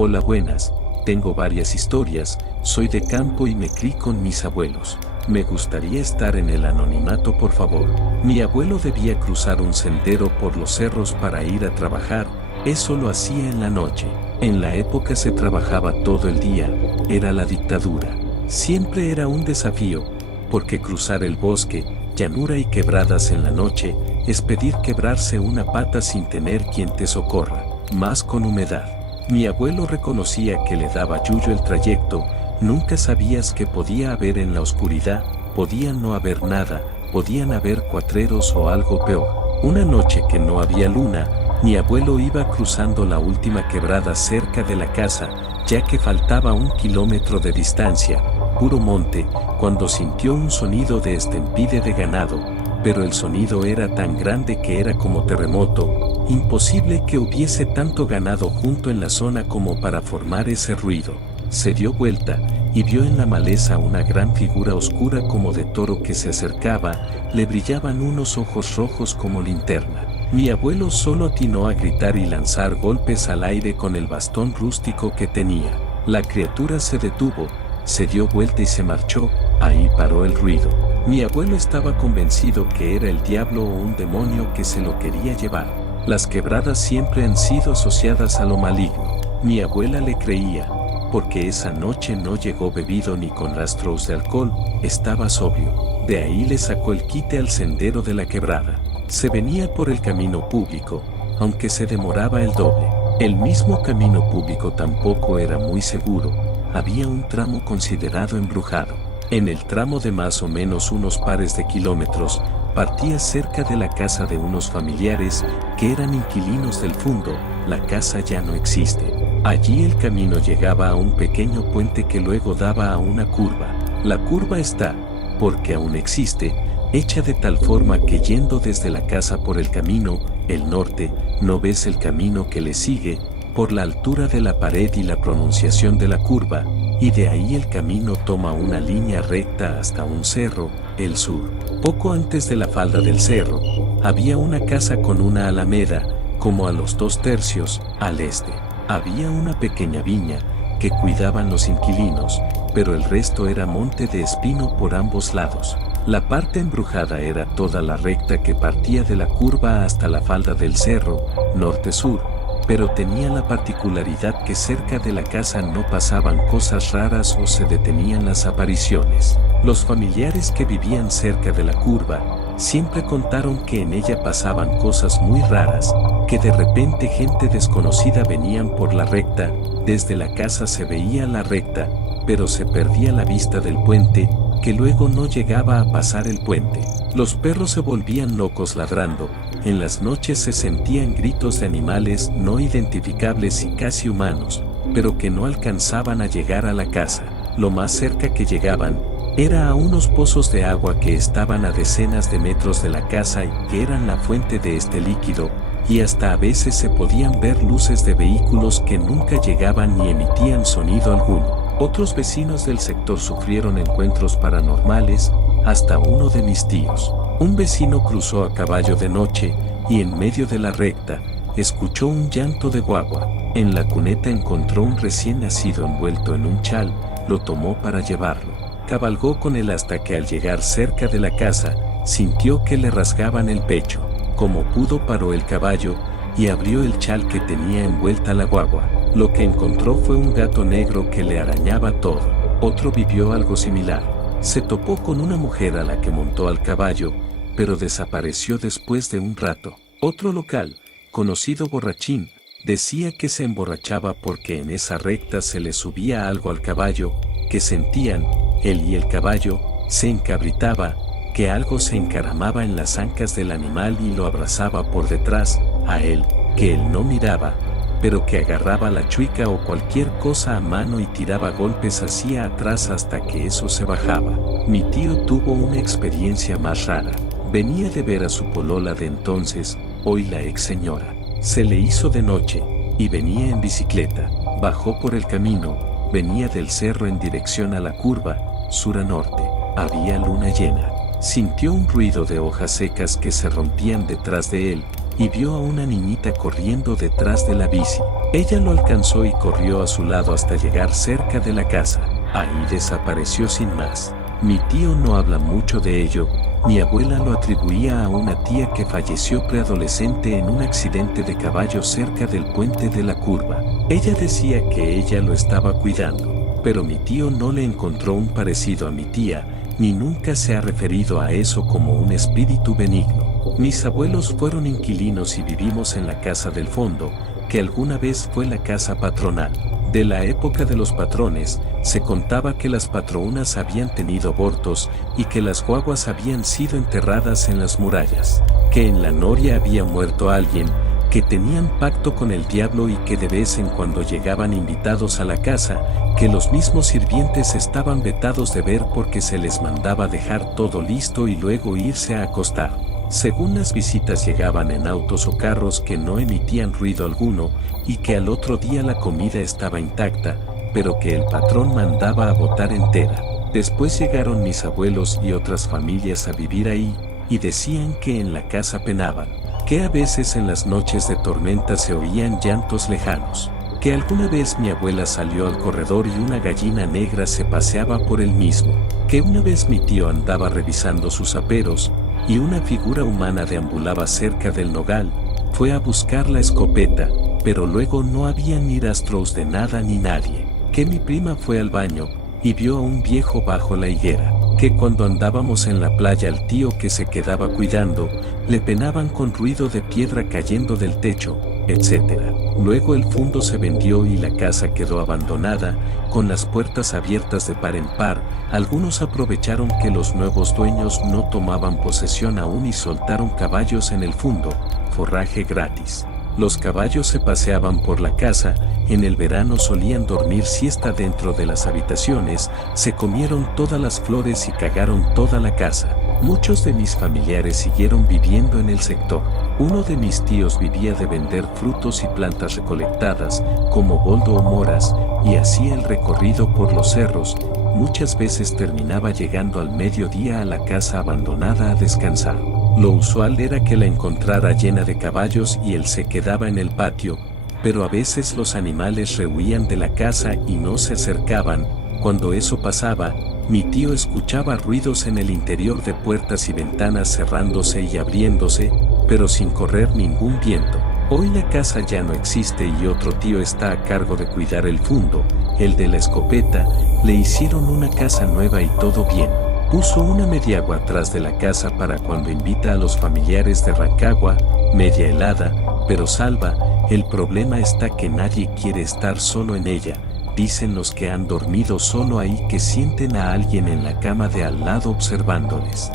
Hola, buenas. Tengo varias historias, soy de campo y me crié con mis abuelos. Me gustaría estar en el anonimato, por favor. Mi abuelo debía cruzar un sendero por los cerros para ir a trabajar, eso lo hacía en la noche. En la época se trabajaba todo el día, era la dictadura. Siempre era un desafío, porque cruzar el bosque, llanura y quebradas en la noche, es pedir quebrarse una pata sin tener quien te socorra, más con humedad. Mi abuelo reconocía que le daba yuyo el trayecto, nunca sabías qué podía haber en la oscuridad, podía no haber nada, podían haber cuatreros o algo peor. Una noche que no había luna, mi abuelo iba cruzando la última quebrada cerca de la casa, ya que faltaba 1 kilómetro de distancia, puro monte, cuando sintió un sonido de estampida de ganado, pero el sonido era tan grande que era como terremoto, imposible que hubiese tanto ganado junto en la zona como para formar ese ruido. Se dio vuelta y vio en la maleza una gran figura oscura como de toro que se acercaba, le brillaban unos ojos rojos como linterna. Mi abuelo solo atinó a gritar y lanzar golpes al aire con el bastón rústico que tenía. La criatura se detuvo, se dio vuelta y se marchó, ahí paró el ruido. Mi abuelo estaba convencido que era el diablo o un demonio que se lo quería llevar. Las quebradas siempre han sido asociadas a lo maligno. Mi abuela le creía, porque esa noche no llegó bebido ni con rastros de alcohol, estaba sobrio. De ahí le sacó el quite al sendero de la quebrada. Se venía por el camino público, aunque se demoraba el doble. El mismo camino público tampoco era muy seguro, había un tramo considerado embrujado. En el tramo de más o menos unos pares de kilómetros, partía cerca de la casa de unos familiares que eran inquilinos del fondo, la casa ya no existe. Allí el camino llegaba a un pequeño puente que luego daba a una curva. La curva está, porque aún existe, hecha de tal forma que yendo desde la casa por el camino, el norte, no ves el camino que le sigue, por la altura de la pared y la pronunciación de la curva, y de ahí el camino toma una línea recta hasta un cerro, el sur. Poco antes de la falda del cerro, había una casa con una alameda, como a los 2/3, al este. Había una pequeña viña, que cuidaban los inquilinos, pero el resto era monte de espino por ambos lados. La parte embrujada era toda la recta que partía de la curva hasta la falda del cerro, norte-sur, pero tenía la particularidad que cerca de la casa no pasaban cosas raras o se detenían las apariciones. Los familiares que vivían cerca de la curva siempre contaron que en ella pasaban cosas muy raras, que de repente gente desconocida venían por la recta, desde la casa se veía la recta, pero se perdía la vista del puente, que luego no llegaba a pasar el puente. Los perros se volvían locos ladrando, en las noches se sentían gritos de animales no identificables y casi humanos, pero que no alcanzaban a llegar a la casa. Lo más cerca que llegaban era a unos pozos de agua que estaban a decenas de metros de la casa y que eran la fuente de este líquido, y hasta a veces se podían ver luces de vehículos que nunca llegaban ni emitían sonido alguno. Otros vecinos del sector sufrieron encuentros paranormales, hasta uno de mis tíos. Un vecino cruzó a caballo de noche y en medio de la recta, escuchó un llanto de guagua. En la cuneta encontró un recién nacido envuelto en un chal, lo tomó para llevarlo. Cabalgó con él hasta que al llegar cerca de la casa, sintió que le rasgaban el pecho. Como pudo paró el caballo y abrió el chal que tenía envuelta la guagua. Lo que encontró fue un gato negro que le arañaba todo. Otro vivió algo similar. Se topó con una mujer a la que montó al caballo, pero desapareció después de un rato. Otro local, conocido borrachín, decía que se emborrachaba porque en esa recta se le subía algo al caballo, que sentían, él y el caballo, se encabritaba, que algo se encaramaba en las ancas del animal y lo abrazaba por detrás, a él, que él no miraba, pero que agarraba la chuica o cualquier cosa a mano y tiraba golpes hacia atrás hasta que eso se bajaba. Mi tío tuvo una experiencia más rara. Venía de ver a su polola de entonces, hoy la ex señora. Se le hizo de noche, y venía en bicicleta. Bajó por el camino, venía del cerro en dirección a la curva, sur a norte. Había luna llena. Sintió un ruido de hojas secas que se rompían detrás de él, y vio a una niñita corriendo detrás de la bici. Ella lo alcanzó y corrió a su lado hasta llegar cerca de la casa. Ahí desapareció sin más. Mi tío no habla mucho de ello. Mi abuela lo atribuía a una tía que falleció preadolescente en un accidente de caballo cerca del puente de la curva. Ella decía que ella lo estaba cuidando, pero mi tío no le encontró un parecido a mi tía, ni nunca se ha referido a eso como un espíritu benigno. Mis abuelos fueron inquilinos y vivimos en la casa del fondo, que alguna vez fue la casa patronal. De la época de los patrones, se contaba que las patronas habían tenido abortos y que las guaguas habían sido enterradas en las murallas, que en la noria había muerto alguien, que tenían pacto con el diablo y que de vez en cuando llegaban invitados a la casa, que los mismos sirvientes estaban vetados de ver porque se les mandaba dejar todo listo y luego irse a acostar. Según las visitas llegaban en autos o carros que no emitían ruido alguno y que al otro día la comida estaba intacta, pero que el patrón mandaba a botar entera. Después llegaron mis abuelos y otras familias a vivir ahí y decían que en la casa penaban, que a veces en las noches de tormenta se oían llantos lejanos, que alguna vez mi abuela salió al corredor y una gallina negra se paseaba por el mismo, que una vez mi tío andaba revisando sus aperos y una figura humana deambulaba cerca del nogal. Fue a buscar la escopeta, pero luego no había ni rastros de nada ni nadie, que mi prima fue al baño y vio a un viejo bajo la higuera, que cuando andábamos en la playa al tío que se quedaba cuidando, le penaban con ruido de piedra cayendo del techo, etc. Luego el fundo se vendió y la casa quedó abandonada, con las puertas abiertas de par en par. Algunos aprovecharon que los nuevos dueños no tomaban posesión aún y soltaron caballos en el fundo, forraje gratis. Los caballos se paseaban por la casa, en el verano solían dormir siesta dentro de las habitaciones, se comieron todas las flores y cagaron toda la casa. Muchos de mis familiares siguieron viviendo en el sector. Uno de mis tíos vivía de vender frutos y plantas recolectadas, como boldo o moras, y hacía el recorrido por los cerros. Muchas veces terminaba llegando al mediodía a la casa abandonada a descansar. Lo usual era que la encontrara llena de caballos y él se quedaba en el patio, pero a veces los animales rehuían de la casa y no se acercaban. Cuando eso pasaba, mi tío escuchaba ruidos en el interior de puertas y ventanas cerrándose y abriéndose, pero sin correr ningún viento. Hoy la casa ya no existe y otro tío está a cargo de cuidar el fundo, el de la escopeta. Le hicieron una casa nueva y todo bien. Puso una mediagua atrás de la casa para cuando invita a los familiares de Rancagua, media helada, pero salva. El problema está que nadie quiere estar solo en ella. Dicen los que han dormido solo ahí que sienten a alguien en la cama de al lado observándoles.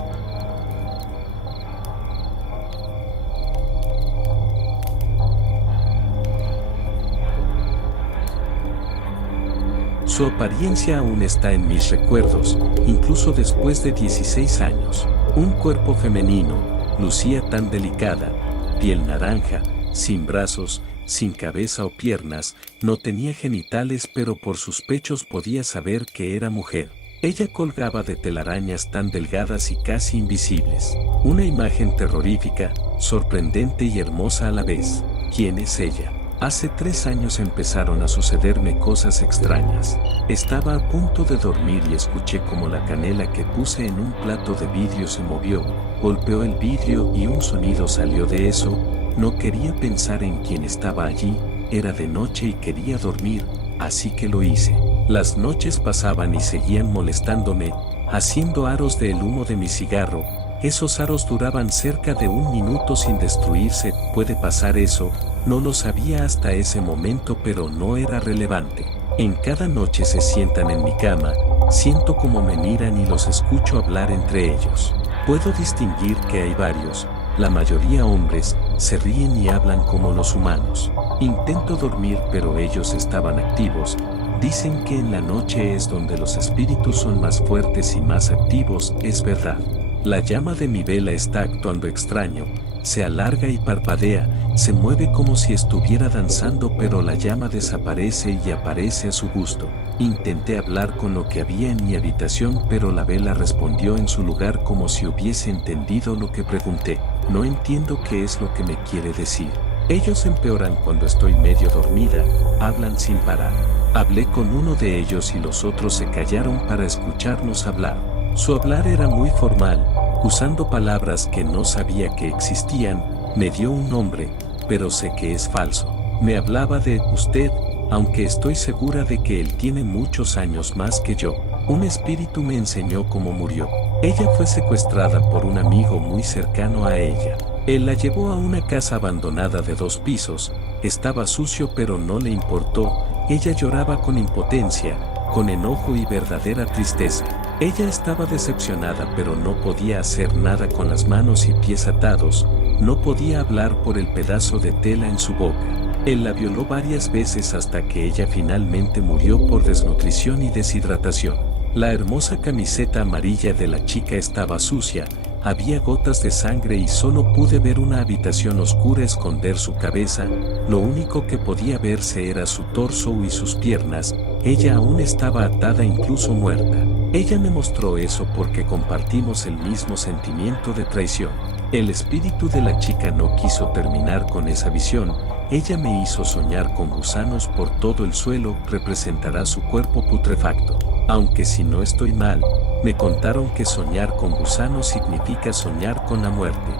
Su apariencia aún está en mis recuerdos, incluso después de 16 años. Un cuerpo femenino, lucía tan delicada, piel naranja, sin brazos, sin cabeza o piernas, no tenía genitales, pero por sus pechos podía saber que era mujer. Ella colgaba de telarañas tan delgadas y casi invisibles. Una imagen terrorífica, sorprendente y hermosa a la vez. ¿Quién es ella? Hace 3 años empezaron a sucederme cosas extrañas. Estaba a punto de dormir y escuché como la canela que puse en un plato de vidrio se movió, golpeó el vidrio y un sonido salió de eso. No quería pensar en quién estaba allí, era de noche y quería dormir, así que lo hice. Las noches pasaban y seguían molestándome, haciendo aros del humo de mi cigarro. Esos aros duraban cerca de 1 minuto sin destruirse. ¿Puede pasar eso? No lo sabía hasta ese momento, pero no era relevante. En cada noche se sientan en mi cama, siento como me miran y los escucho hablar entre ellos. Puedo distinguir que hay varios, la mayoría hombres, se ríen y hablan como los humanos. Intento dormir, pero ellos estaban activos. Dicen que en la noche es donde los espíritus son más fuertes y más activos, es verdad. La llama de mi vela está actuando extraño, se alarga y parpadea, se mueve como si estuviera danzando, pero la llama desaparece y aparece a su gusto. Intenté hablar con lo que había en mi habitación, pero la vela respondió en su lugar como si hubiese entendido lo que pregunté. No entiendo qué es lo que me quiere decir. Ellos empeoran cuando estoy medio dormida, hablan sin parar. Hablé con uno de ellos y los otros se callaron para escucharnos hablar. Su hablar era muy formal, usando palabras que no sabía que existían. Me dio un nombre, pero sé que es falso. Me hablaba de usted, aunque estoy segura de que él tiene muchos años más que yo. Un espíritu me enseñó cómo murió. Ella fue secuestrada por un amigo muy cercano a ella. Él la llevó a una casa abandonada de 2 pisos. Estaba sucio pero no le importó. Ella lloraba con impotencia, con enojo y verdadera tristeza. Ella estaba decepcionada pero no podía hacer nada con las manos y pies atados. No podía hablar por el pedazo de tela en su boca. Él la violó varias veces hasta que ella finalmente murió por desnutrición y deshidratación. La hermosa camiseta amarilla de la chica estaba sucia, había gotas de sangre y solo pude ver una habitación oscura esconder su cabeza. Lo único que podía verse era su torso y sus piernas. Ella aún estaba atada, incluso muerta. Ella me mostró eso porque compartimos el mismo sentimiento de traición. El espíritu de la chica no quiso terminar con esa visión. Ella me hizo soñar con gusanos por todo el suelo, representará su cuerpo putrefacto. Aunque si no estoy mal, me contaron que soñar con gusanos significa soñar con la muerte.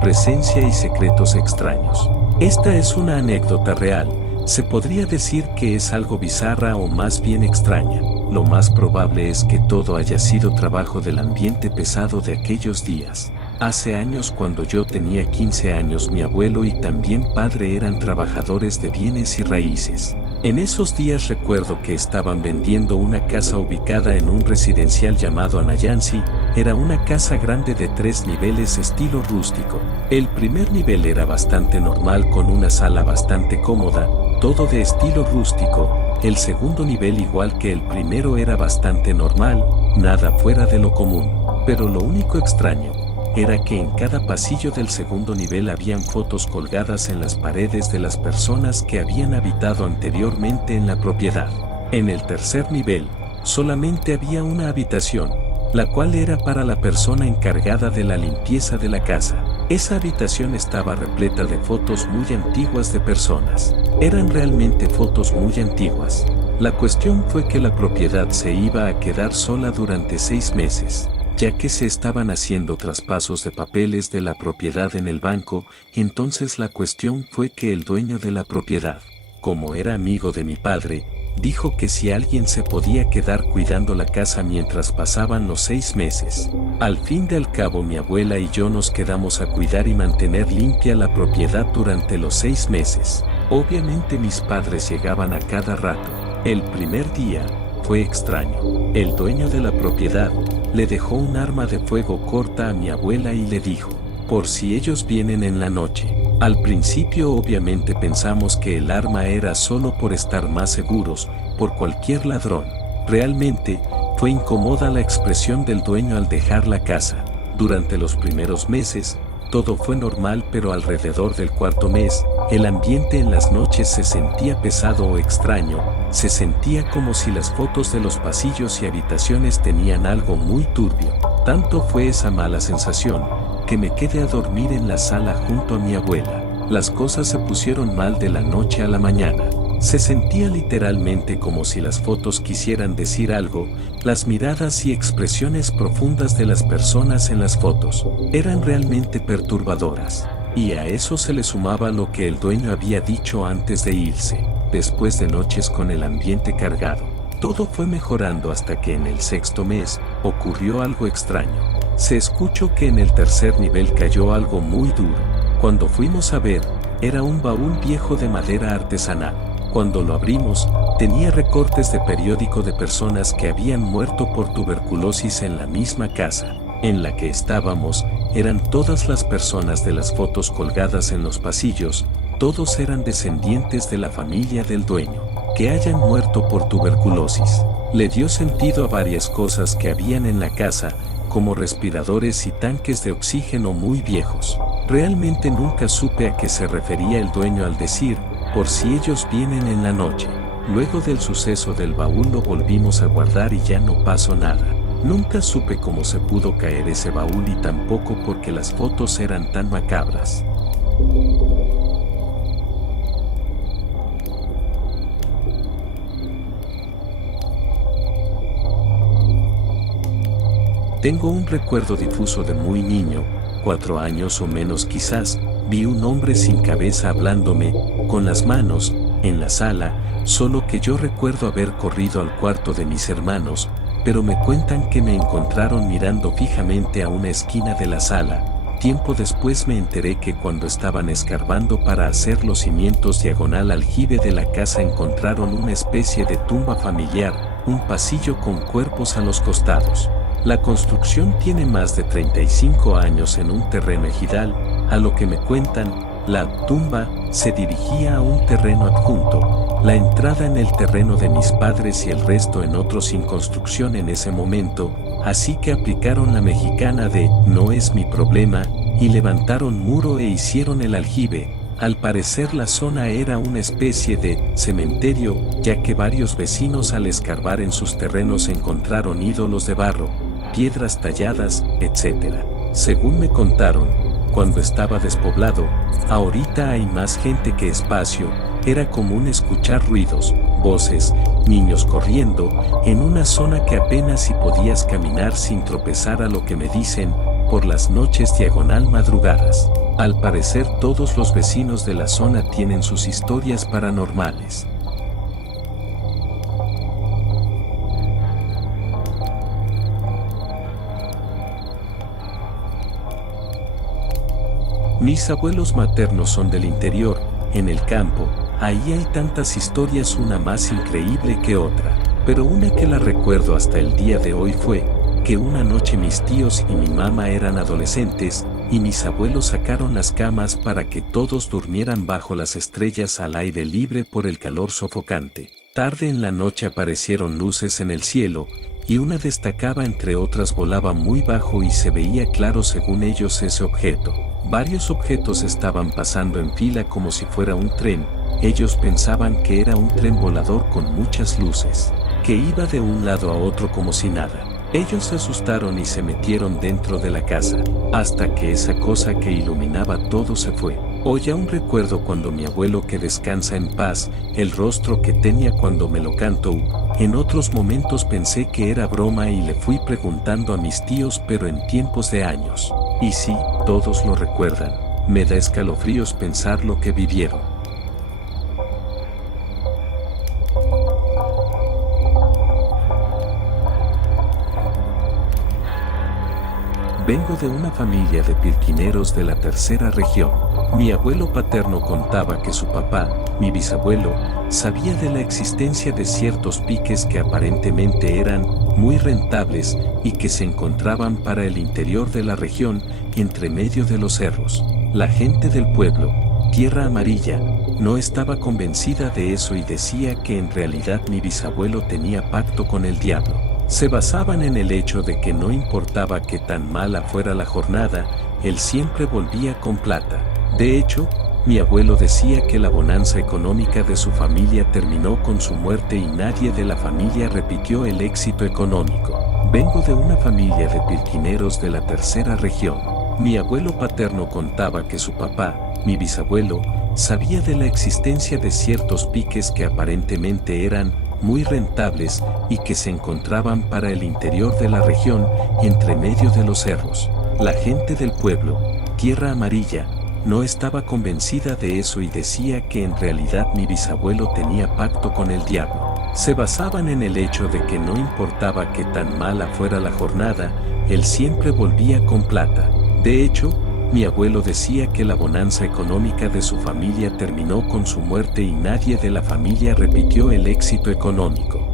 Presencia y secretos extraños. Esta es una anécdota real. Se podría decir que es algo bizarra o más bien extraña. Lo más probable es que todo haya sido trabajo del ambiente pesado de aquellos días. Hace años, cuando yo tenía 15 años, mi abuelo y también padre eran trabajadores de bienes y raíces. En esos días recuerdo que estaban vendiendo una casa ubicada en un residencial llamado Anayansi. Era una casa grande de 3 niveles estilo rústico. El primer nivel era bastante normal con una sala bastante cómoda, todo de estilo rústico. El segundo nivel, igual que el primero, era bastante normal, nada fuera de lo común. Pero lo único extraño era que en cada pasillo del segundo nivel habían fotos colgadas en las paredes de las personas que habían habitado anteriormente en la propiedad. En el tercer nivel, solamente había una habitación, la cual era para la persona encargada de la limpieza de la casa. Esa habitación estaba repleta de fotos muy antiguas de personas. Eran realmente fotos muy antiguas. La cuestión fue que la propiedad se iba a quedar sola durante 6 meses. Ya que se estaban haciendo traspasos de papeles de la propiedad en el banco. Entonces la cuestión fue que el dueño de la propiedad, como era amigo de mi padre, dijo que si alguien se podía quedar cuidando la casa mientras pasaban los 6 meses. Al fin y al cabo, mi abuela y yo nos quedamos a cuidar y mantener limpia la propiedad durante los 6 meses. Obviamente mis padres llegaban a cada rato. El primer día fue extraño. El dueño de la propiedad le dejó un arma de fuego corta a mi abuela y le dijo: por si ellos vienen en la noche. Al principio obviamente pensamos que el arma era solo por estar más seguros, por cualquier ladrón. Realmente, fue incómoda la expresión del dueño al dejar la casa. Durante los primeros meses, todo fue normal, pero alrededor del 4.º mes, el ambiente en las noches se sentía pesado o extraño. Se sentía como si las fotos de los pasillos y habitaciones tenían algo muy turbio. Tanto fue esa mala sensación, que me quedé a dormir en la sala junto a mi abuela. Las cosas se pusieron mal de la noche a la mañana. Se sentía literalmente como si las fotos quisieran decir algo. Las miradas y expresiones profundas de las personas en las fotos eran realmente perturbadoras. Y a eso se le sumaba lo que el dueño había dicho antes de irse. Después de noches con el ambiente cargado, todo fue mejorando hasta que en el 6.º mes ocurrió algo extraño. Se escuchó que en el tercer nivel cayó algo muy duro. Cuando fuimos a ver, era un baúl viejo de madera artesanal. Cuando lo abrimos, tenía recortes de periódico de personas que habían muerto por tuberculosis en la misma casa en la que estábamos. Eran todas las personas de las fotos colgadas en los pasillos. Todos eran descendientes de la familia del dueño, que hayan muerto por tuberculosis. Le dio sentido a varias cosas que habían en la casa, como respiradores y tanques de oxígeno muy viejos. Realmente nunca supe a qué se refería el dueño al decir: por si ellos vienen en la noche. Luego del suceso del baúl lo volvimos a guardar y ya no pasó nada. Nunca supe cómo se pudo caer ese baúl y tampoco porque las fotos eran tan macabras. Tengo un recuerdo difuso de muy niño, 4 años o menos quizás, vi un hombre sin cabeza hablándome, con las manos, en la sala, solo que yo recuerdo haber corrido al cuarto de mis hermanos, pero me cuentan que me encontraron mirando fijamente a una esquina de la sala. Tiempo después me enteré que cuando estaban escarbando para hacer los cimientos diagonal al aljibe de la casa encontraron una especie de tumba familiar, un pasillo con cuerpos a los costados. La construcción tiene más de 35 años en un terreno ejidal, a lo que me cuentan, la tumba se dirigía a un terreno adjunto, la entrada en el terreno de mis padres y el resto en otro sin construcción en ese momento, así que aplicaron la mexicana de "no es mi problema" y levantaron muro e hicieron el aljibe. Al parecer la zona era una especie de cementerio, ya que varios vecinos al escarbar en sus terrenos encontraron ídolos de barro, piedras talladas, etc. Según me contaron, cuando estaba despoblado, ahorita hay más gente que espacio, era común escuchar ruidos, voces, niños corriendo, en una zona que apenas si podías caminar sin tropezar a lo que me dicen, por las noches diagonal madrugadas. Al parecer todos los vecinos de la zona tienen sus historias paranormales. Mis abuelos maternos son del interior, en el campo, ahí hay tantas historias, una más increíble que otra, pero una que la recuerdo hasta el día de hoy fue, que una noche mis tíos y mi mamá eran adolescentes, y mis abuelos sacaron las camas para que todos durmieran bajo las estrellas al aire libre por el calor sofocante. Tarde en la noche aparecieron luces en el cielo, y una destacaba entre otras, volaba muy bajo y se veía claro según ellos ese objeto. Varios objetos estaban pasando en fila como si fuera un tren, ellos pensaban que era un tren volador con muchas luces, que iba de un lado a otro como si nada. Ellos se asustaron y se metieron dentro de la casa, hasta que esa cosa que iluminaba todo se fue. Hoy aún recuerdo cuando mi abuelo, que descansa en paz, el rostro que tenía cuando me lo cantó. En otros momentos pensé que era broma y le fui preguntando a mis tíos, pero en tiempos de años. Y sí, todos lo recuerdan. Me da escalofríos pensar lo que vivieron. Vengo de una familia de pirquineros de la tercera región. Mi abuelo paterno contaba que su papá, mi bisabuelo, sabía de la existencia de ciertos piques que aparentemente eran muy rentables y que se encontraban para el interior de la región, entre medio de los cerros. La gente del pueblo, Tierra Amarilla, no estaba convencida de eso y decía que en realidad mi bisabuelo tenía pacto con el diablo. Se basaban en el hecho de que no importaba que tan mala fuera la jornada, él siempre volvía con plata. De hecho, mi abuelo decía que la bonanza económica de su familia terminó con su muerte y nadie de la familia repitió el éxito económico. Vengo de una familia de pirquineros de la tercera región. Mi abuelo paterno contaba que su papá, mi bisabuelo, sabía de la existencia de ciertos piques que aparentemente eran muy rentables y que se encontraban para el interior de la región, entre medio de los cerros. La gente del pueblo, Tierra Amarilla, no estaba convencida de eso y decía que en realidad mi bisabuelo tenía pacto con el diablo. Se basaban en el hecho de que no importaba que tan mala fuera la jornada, él siempre volvía con plata. De hecho, mi abuelo decía que la bonanza económica de su familia terminó con su muerte y nadie de la familia repitió el éxito económico.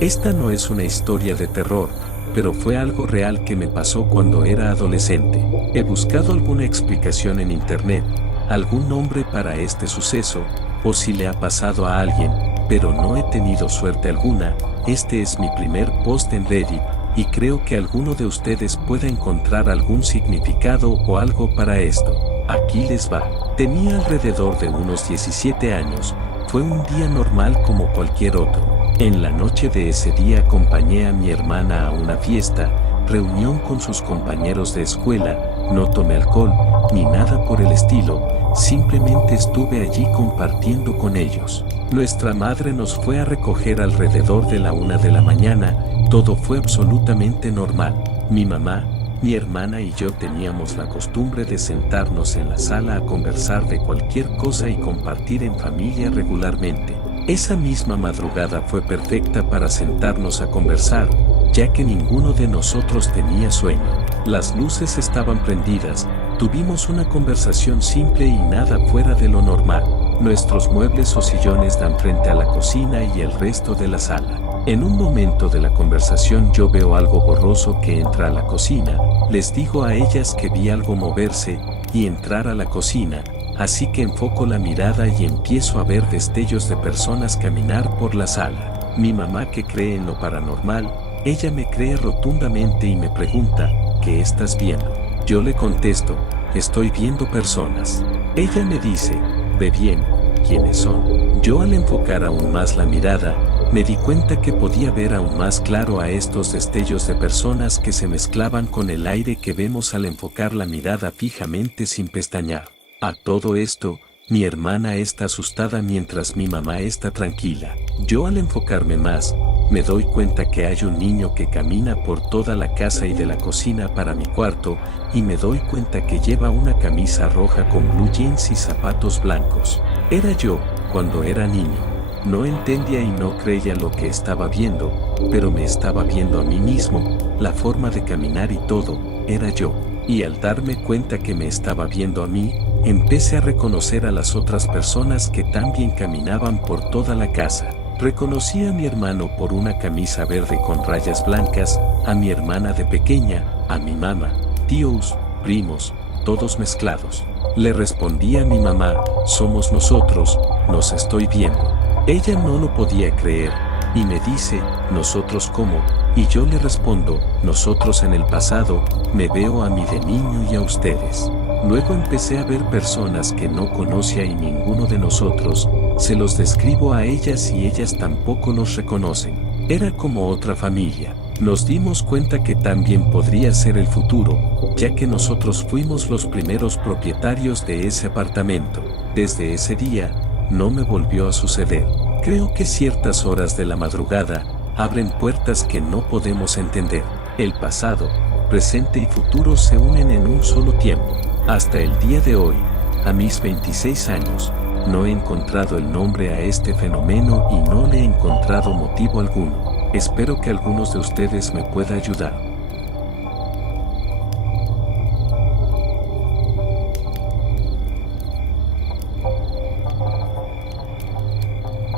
Esta no es una historia de terror, pero fue algo real que me pasó cuando era adolescente. He buscado alguna explicación en internet, algún nombre para este suceso, o si le ha pasado a alguien, pero no he tenido suerte alguna. Este es mi primer post en Reddit, y creo que alguno de ustedes pueda encontrar algún significado o algo para esto. Aquí les va. Tenía alrededor de unos 17 años. Fue un día normal como cualquier otro. En la noche de ese día acompañé a mi hermana a una fiesta, reunión con sus compañeros de escuela. No tomé alcohol, ni nada por el estilo, simplemente estuve allí compartiendo con ellos. Nuestra madre nos fue a recoger alrededor de la 1 de la mañana, todo fue absolutamente normal. Mi mamá, mi hermana y yo teníamos la costumbre de sentarnos en la sala a conversar de cualquier cosa y compartir en familia regularmente. Esa misma madrugada fue perfecta para sentarnos a conversar, ya que ninguno de nosotros tenía sueño. Las luces estaban prendidas, tuvimos una conversación simple y nada fuera de lo normal. Nuestros muebles o sillones dan frente a la cocina y el resto de la sala. En un momento de la conversación yo veo algo borroso que entra a la cocina, les digo a ellas que vi algo moverse y entrar a la cocina, así que enfoco la mirada y empiezo a ver destellos de personas caminar por la sala. Mi mamá, que cree en lo paranormal, ella me cree rotundamente y me pregunta, ¿qué estás viendo? Yo le contesto, estoy viendo personas. Ella me dice, ve bien, ¿quiénes son? Yo, al enfocar aún más la mirada, me di cuenta que podía ver aún más claro a estos destellos de personas que se mezclaban con el aire que vemos al enfocar la mirada fijamente sin pestañear. A todo esto, mi hermana está asustada mientras mi mamá está tranquila. Yo, al enfocarme más, me doy cuenta que hay un niño que camina por toda la casa y de la cocina para mi cuarto, y me doy cuenta que lleva una camisa roja con blue jeans y zapatos blancos. Era yo, cuando era niño. No entendía y no creía lo que estaba viendo, pero me estaba viendo a mí mismo, la forma de caminar y todo, era yo. Y al darme cuenta que me estaba viendo a mí, empecé a reconocer a las otras personas que también caminaban por toda la casa. Reconocí a mi hermano por una camisa verde con rayas blancas, a mi hermana de pequeña, a mi mamá, tíos, primos, todos mezclados. Le respondí a mi mamá, somos nosotros, nos estoy viendo. Ella no lo podía creer, y me dice, ¿nosotros cómo? Y yo le respondo, nosotros en el pasado, me veo a mí de niño y a ustedes. Luego empecé a ver personas que no conocía y ninguno de nosotros, se los describo a ellas y ellas tampoco los reconocen. Era como otra familia. Nos dimos cuenta que también podría ser el futuro, ya que nosotros fuimos los primeros propietarios de ese apartamento. Desde ese día, no me volvió a suceder. Creo que ciertas horas de la madrugada abren puertas que no podemos entender. El pasado, presente y futuro se unen en un solo tiempo. Hasta el día de hoy, a mis 26 años, no he encontrado el nombre a este fenómeno y no le he encontrado motivo alguno. Espero que algunos de ustedes me puedan ayudar.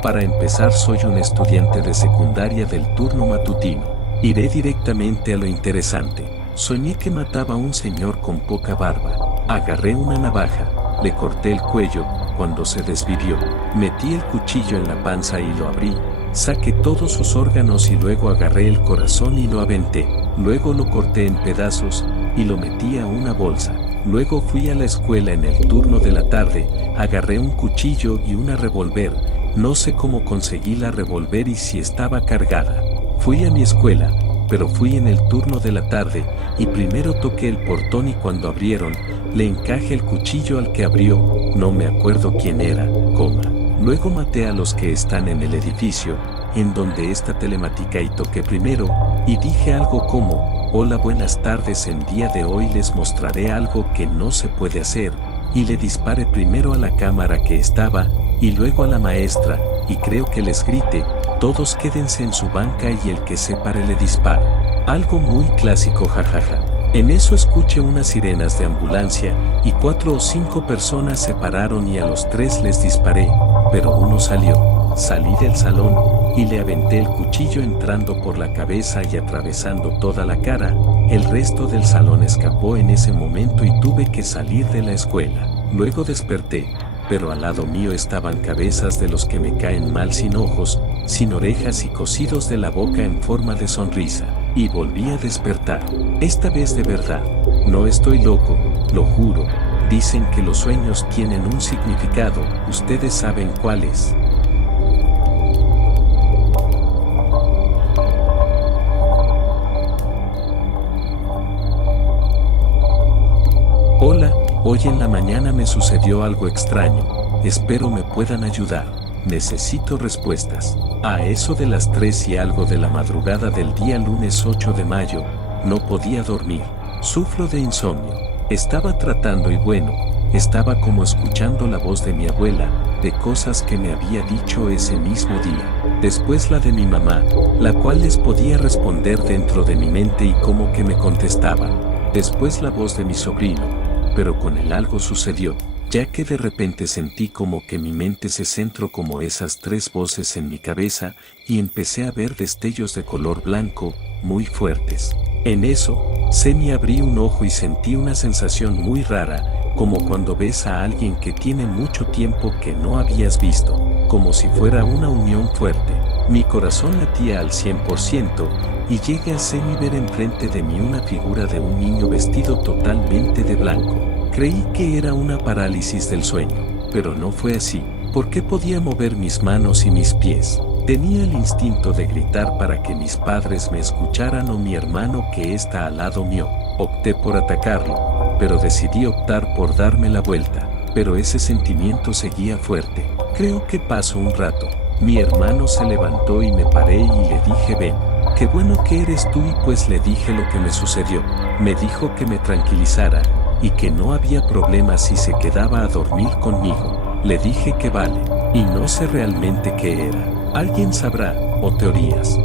Para empezar, soy un estudiante de secundaria del turno matutino. Iré directamente a lo interesante. Soñé que mataba a un señor con poca barba. Agarré una navaja, le corté el cuello, cuando se desvivió, metí el cuchillo en la panza y lo abrí, saqué todos sus órganos y luego agarré el corazón y lo aventé. Luego lo corté en pedazos y lo metí a una bolsa. Luego fui a la escuela en el turno de la tarde, agarré un cuchillo y una revólver. No sé cómo conseguí la revólver y si estaba cargada. Fui a mi escuela, pero fui en el turno de la tarde y primero toqué el portón y cuando abrieron, le encajé el cuchillo al que abrió, no me acuerdo quién era, Luego maté a los que están en el edificio, en donde está telemática y toqué primero, y dije algo como, hola, buenas tardes, en día de hoy les mostraré algo que no se puede hacer, y le disparé primero a la cámara que estaba, y luego a la maestra, y creo que les grité, todos quédense en su banca y el que se pare le disparo. Algo muy clásico, jajaja. En eso escuché unas sirenas de ambulancia y 4 o 5 personas se pararon y a los 3 les disparé, pero uno salió. Salí del salón y le aventé el cuchillo entrando por la cabeza y atravesando toda la cara. El resto del salón escapó en ese momento y tuve que salir de la escuela. Luego desperté, pero al lado mío estaban cabezas de los que me caen mal, sin ojos, sin orejas y cosidos de la boca en forma de sonrisa. y volví a despertar. Esta vez de verdad. No estoy loco, lo juro. Dicen que los sueños tienen un significado, ¿ustedes saben cuál es? Hola, hoy en la mañana me sucedió algo extraño. Espero me puedan ayudar. Necesito respuestas. A eso de las 3 y algo de la madrugada del día lunes 8 de mayo, no podía dormir. Sufro de insomnio. Estaba tratando y bueno, estaba como escuchando la voz de mi abuela, de cosas que me había dicho ese mismo día. Después la de mi mamá, la cual les podía responder dentro de mi mente y como que me contestaba. Después la voz de mi sobrino, pero con él algo sucedió, ya que de repente sentí como que mi mente se centró como esas 3 voces en mi cabeza y empecé a ver destellos de color blanco, muy fuertes. En eso, abrí un ojo y sentí una sensación muy rara, como cuando ves a alguien que tiene mucho tiempo que no habías visto, como si fuera una unión fuerte. Mi corazón latía al 100% y llegué a ver enfrente de mí una figura de un niño vestido totalmente de blanco. Creí que era una parálisis del sueño, pero no fue así, porque podía mover mis manos y mis pies. Tenía el instinto de gritar para que mis padres me escucharan o mi hermano que está al lado mío. Opté por atacarlo, pero decidí optar por darme la vuelta, pero ese sentimiento seguía fuerte. Creo que pasó un rato. Mi hermano se levantó y me paré y le dije ven. Qué bueno que eres tú y pues le dije lo que me sucedió. Me dijo que me tranquilizara y que no había problema si se quedaba a dormir conmigo. Le dije que vale, y no sé realmente qué era. Alguien sabrá, o teorías.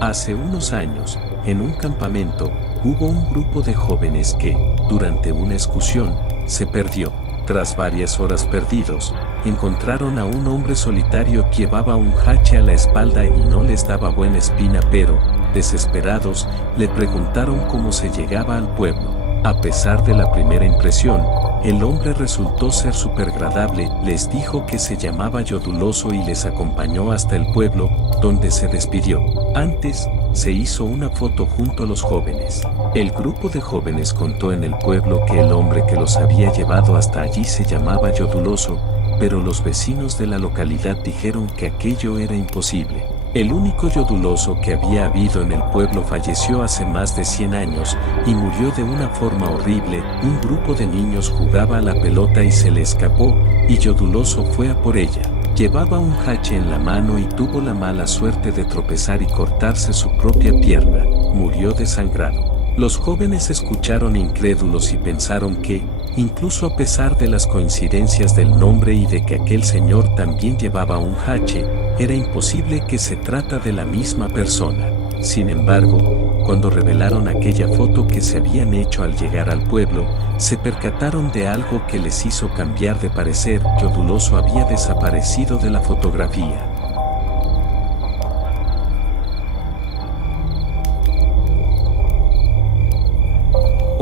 Hace unos años, en un campamento, hubo un grupo de jóvenes que, durante una excursión, se perdió. Tras varias horas perdidos, encontraron a un hombre solitario que llevaba un hache a la espalda y no les daba buena espina, pero, desesperados, le preguntaron cómo se llegaba al pueblo. A pesar de la primera impresión, el hombre resultó ser súper agradable, les dijo que se llamaba Yoduloso y les acompañó hasta el pueblo, donde se despidió. Antes, se hizo una foto junto a los jóvenes. El grupo de jóvenes contó en el pueblo que el hombre que los había llevado hasta allí se llamaba Yoduloso, pero los vecinos de la localidad dijeron que aquello era imposible. El único Yoduloso que había habido en el pueblo falleció hace más de 100 años y murió de una forma horrible. Un grupo de niños jugaba a la pelota y se le escapó, y Yoduloso fue a por ella. Llevaba un hache en la mano y tuvo la mala suerte de tropezar y cortarse su propia pierna. Murió desangrado. Los jóvenes escucharon incrédulos y pensaron que, incluso a pesar de las coincidencias del nombre y de que aquel señor también llevaba un hache, era imposible que se trata de la misma persona. Sin embargo, cuando revelaron aquella foto que se habían hecho al llegar al pueblo, se percataron de algo que les hizo cambiar de parecer. Yoduloso había desaparecido de la fotografía.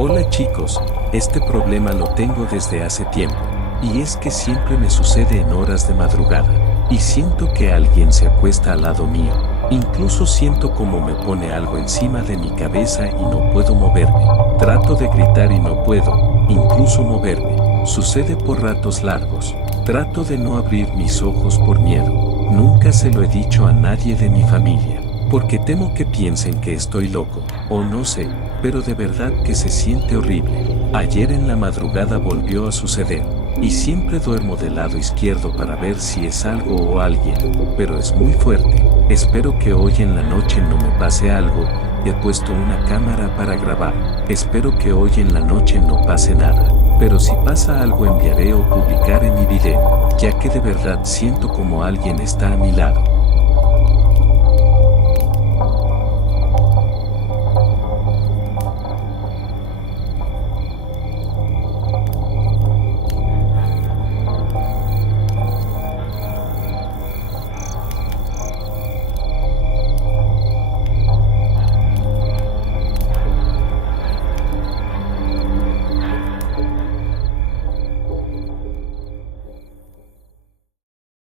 Hola chicos, este problema lo tengo desde hace tiempo, y es que siempre me sucede en horas de madrugada, y siento que alguien se acuesta al lado mío. Incluso siento como me pone algo encima de mi cabeza y no puedo moverme. Trato de gritar y no puedo, incluso moverme. Sucede por ratos largos. Trato de no abrir mis ojos por miedo. Nunca se lo he dicho a nadie de mi familia, porque temo que piensen que estoy loco, o no sé, pero de verdad que se siente horrible. Ayer en la madrugada volvió a suceder, y siempre duermo del lado izquierdo para ver si es algo o alguien, pero es muy fuerte. Espero que hoy en la noche no me pase algo. He puesto una cámara para grabar. Espero que hoy en la noche no pase nada, pero si pasa algo enviaré o publicaré mi video, ya que de verdad siento como alguien está a mi lado.